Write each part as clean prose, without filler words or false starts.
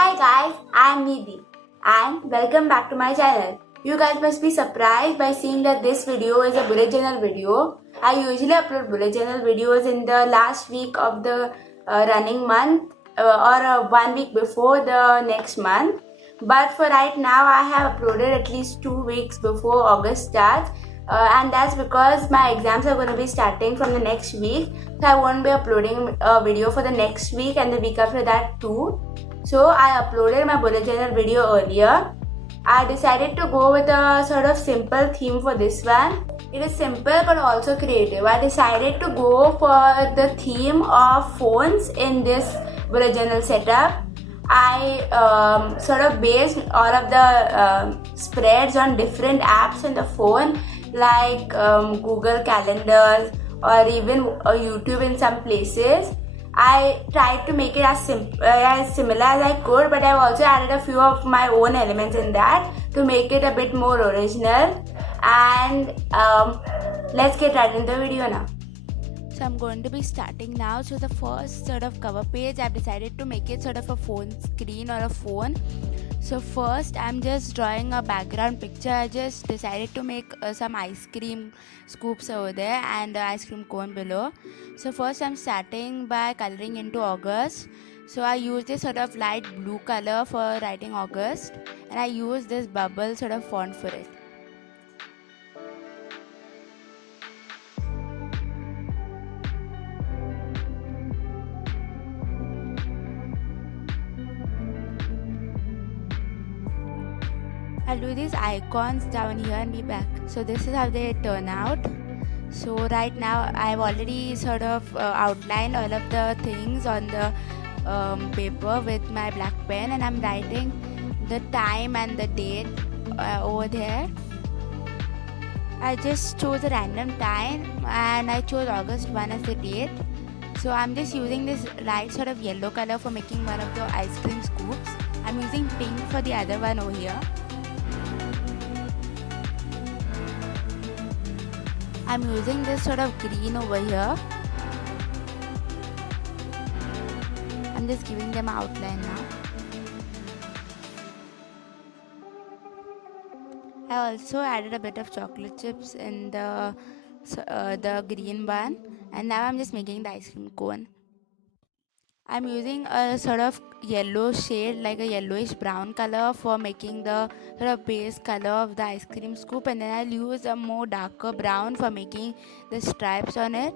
Hi guys, I'm Nidhi and welcome back to my channel. You guys must be surprised by seeing that this video is a bullet journal video. I usually upload bullet journal videos in the last week of the running month or 1 week before the next month. But for right now, I have uploaded at least 2 weeks before August starts. And that's because my exams are going to be starting from the next week, so I won't be uploading a video for the next week and the week after that too. So I uploaded my bullet journal video earlier. I decided to go with a sort of simple theme for this one. It is simple but also creative. I decided to go for the theme of phones in this bullet journal setup. I sort of based all of the spreads on different apps on the phone, like Google Calendars or even YouTube in some places. I tried to make it as similar as I could, but I've also added a few of my own elements in that to make it a bit more original. And let's get right into the video now. So I'm going to be starting now. So the first sort of cover page, I've decided to make it sort of a phone screen or a phone. So first I'm just drawing a background picture. I just decided to make some ice cream scoops over there and ice cream cone below. So first I'm starting by coloring into August. So I use this sort of light blue color for writing August, and I use this bubble sort of font for it. I'll do these icons down here and be back. So this is how they turn out. So right now I've already sort of outlined all of the things on the paper with my black pen, and I'm writing the time and the date over there. I just chose a random time and I chose August 1 as the date. So I'm just using this light sort of yellow color for making one of the ice cream scoops. I'm using pink for the other one over here. I'm using this sort of green over here. I'm just giving them an outline now. I also added a bit of chocolate chips in the green one, and now I'm just making the ice cream cone. I'm using a sort of yellow shade, like a yellowish brown color, for making the sort of base color of the ice cream scoop, and then I'll use a more darker brown for making the stripes on it.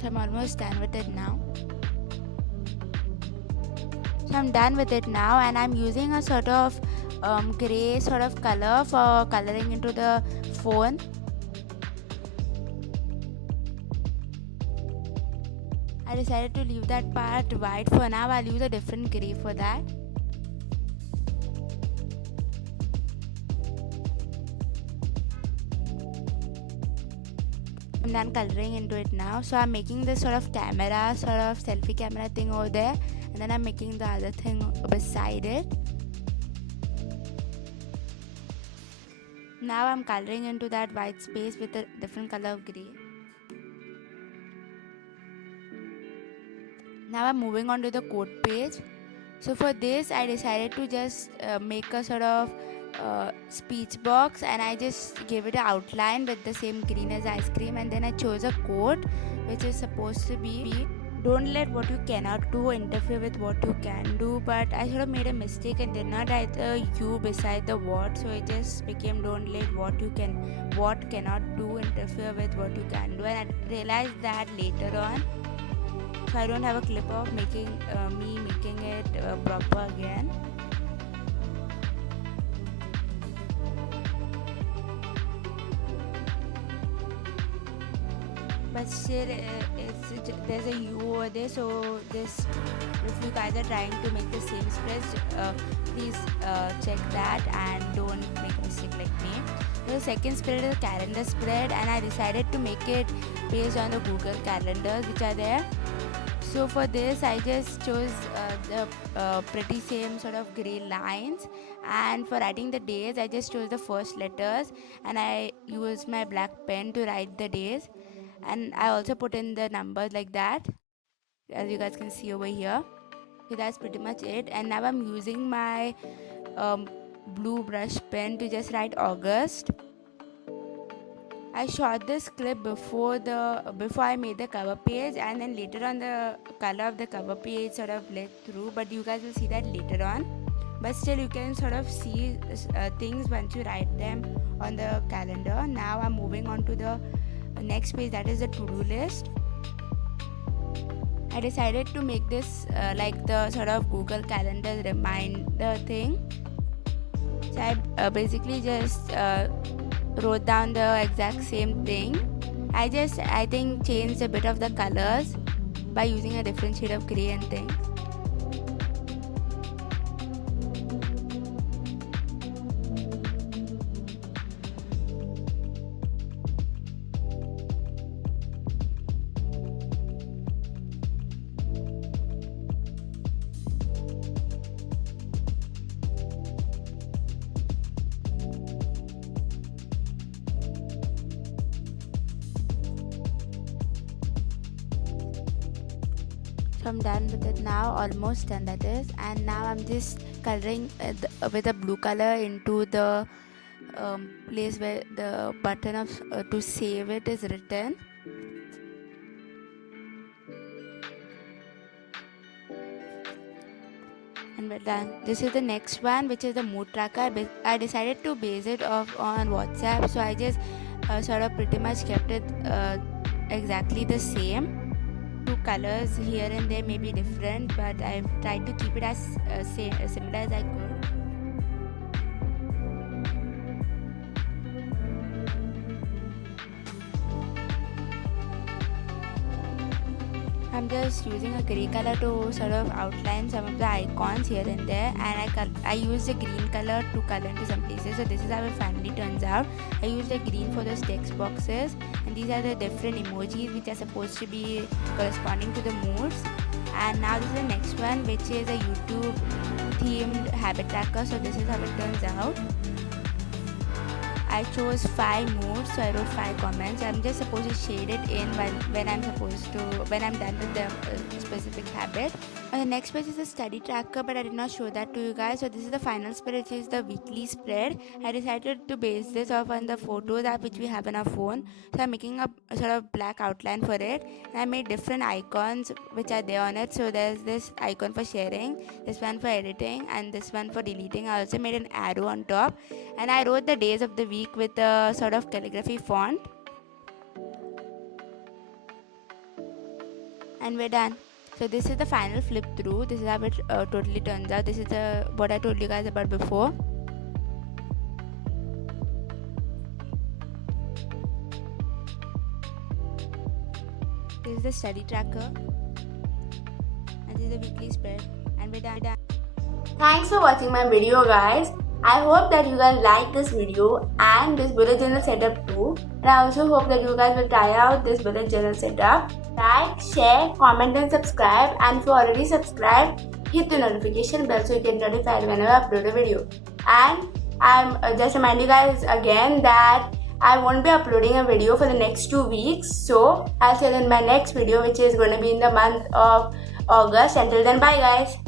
So I'm almost done with it now. So I'm done with it now, and I'm using a sort of grey sort of color for coloring into the phone. I decided to leave that part white for now. I'll use a different grey for that. I'm done coloring into it now. So I'm making this sort of camera, sort of selfie camera thing over there, and then I'm making the other thing beside it. Now I'm coloring into that white space with a different color of grey. Now I'm moving on to the code page. So for this I decided to just make a sort of speech box, and I just gave it an outline with the same green as ice cream, and then I chose a quote which is supposed to be, "Don't let what you cannot do interfere with what you can do." But I sort of made a mistake and did not write the "you" beside the "what," so it just became "Don't let what cannot do interfere with what you can do," and I realized that later on. So I don't have a clip of me making it proper again. But still there's a U over there, so this if you guys are trying to make the same spreads, please check that and don't make a mistake like me. The second spread is a calendar spread, and I decided to make it based on the Google calendars which are there. So for this I just chose the pretty same sort of grey lines, and for writing the days I just chose the first letters and I used my black pen to write the days, and I also put in the numbers like that, as you guys can see over here. So that's pretty much it. And now I'm using my blue brush pen to just write August. I shot this clip before I made the cover page, and then later on the color of the cover page sort of bled through, but you guys will see that later on. But still you can sort of see things once you write them on the calendar. Now I'm moving on to the next page, that is the to-do list. I decided to make this like the sort of Google Calendar reminder thing. So I basically just wrote down the exact same thing. I think changed a bit of the colors by using a different shade of grey and things. So I'm done with it now, almost done that is, and now I'm just coloring with a blue color into the place where the button of to save it is written. And we're done. This is the next one, which is the mood tracker. I decided to base it off on WhatsApp, so I just sort of pretty much kept it exactly the same. Two colors here and there may be different, but I've tried to keep it as similar as I could. I'm just using a grey color to sort of outline some of the icons here and there, and I used a green color to color into some places. So this is how it finally turns out. I used a green for those text boxes, and these are the different emojis which are supposed to be corresponding to the moods. And now this is the next one, which is a YouTube themed habit tracker. So this is how it turns out. I chose 5 moods, so I wrote 5 comments. I'm just supposed to shade it in when I'm done with the specific habit. The next page is a study tracker, but I did not show that to you guys. So this is the final spread, which is the weekly spread. I decided to base this off on the Photos app which we have on our phone. So I'm making a sort of black outline for it, and I made different icons which are there on it. So there's this icon for sharing, this one for editing, and this one for deleting. I also made an arrow on top, and I wrote the days of the week with a sort of calligraphy font, and we're done. So this is the final flip through. This is how it totally turns out. This is what I told you guys about before. This is the study tracker, and this is the weekly spread, and we're done. Thanks for watching my video, guys. I hope that you guys like this video and this bullet journal setup too. And I also hope that you guys will try out this bullet journal setup. Like, share, comment and subscribe. And if you already subscribed, hit the notification bell so you get notified whenever I upload a video. And I'm just remind you guys again that I won't be uploading a video for the next 2 weeks. So I'll see you in my next video, which is going to be in the month of August. Until then, bye guys.